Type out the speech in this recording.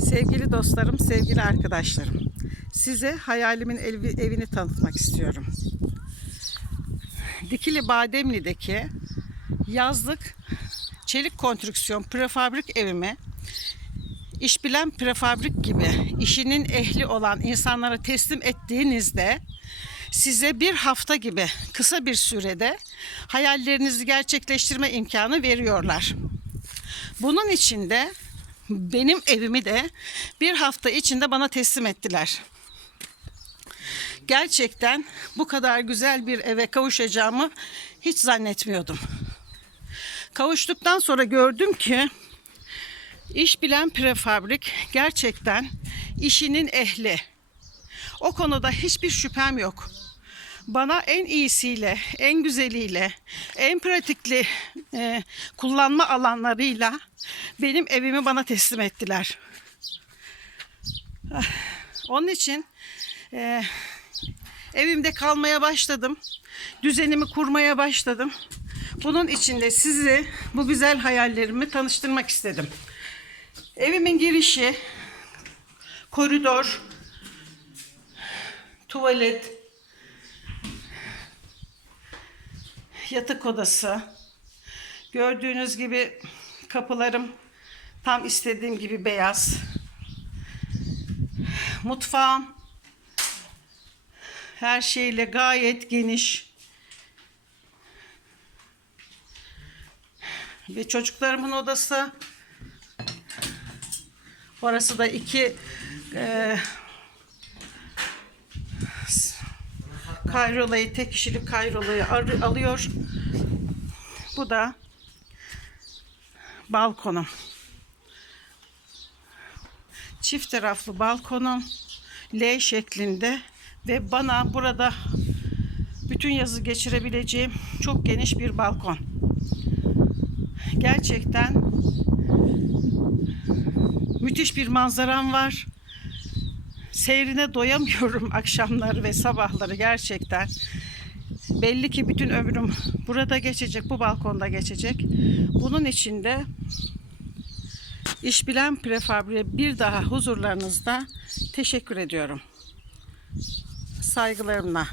Sevgili dostlarım, sevgili arkadaşlarım. Size hayalimin evi- evini tanıtmak istiyorum. Dikili Bademli'deki yazlık çelik konstrüksiyon prefabrik evimi işbilen prefabrik gibi işinin ehli olan insanlara teslim ettiğinizde size bir hafta gibi kısa bir sürede hayallerinizi gerçekleştirme imkanı veriyorlar. Bunun için de benim evimi de bir hafta içinde bana teslim ettiler. Gerçekten bu kadar güzel bir eve kavuşacağımı hiç zannetmiyordum. Kavuştuktan sonra gördüm ki iş bilen prefabrik gerçekten işinin ehli. O konuda hiçbir şüphem yok. Bana en iyisiyle, en güzeliyle, en pratikli e, kullanma alanlarıyla benim evimi bana teslim ettiler. Ah, Onun için e, evimde kalmaya başladım. Düzenimi kurmaya başladım. Bunun için de sizi bu güzel hayallerimi tanıştırmak istedim. Evimin girişi, koridor, tuvalet, yatak odası. Gördüğünüz gibi kapılarım tam istediğim gibi beyaz. Mutfağım her şeyle gayet geniş. Ve çocuklarımın odası. Orası da iki e, kayrolayı, tek kişilik kayrolayı alıyor. Bu da balkonum. Çift taraflı balkonum L şeklinde ve bana burada bütün yazı geçirebileceğim çok geniş bir balkon. Gerçekten müthiş bir manzaram var. Seyrine doyamıyorum akşamları ve sabahları gerçekten. Belli ki bütün ömrüm burada geçecek, bu balkonda geçecek. Bunun için de işbilen prefabriğe bir daha huzurlarınızda teşekkür ediyorum. Saygılarımla.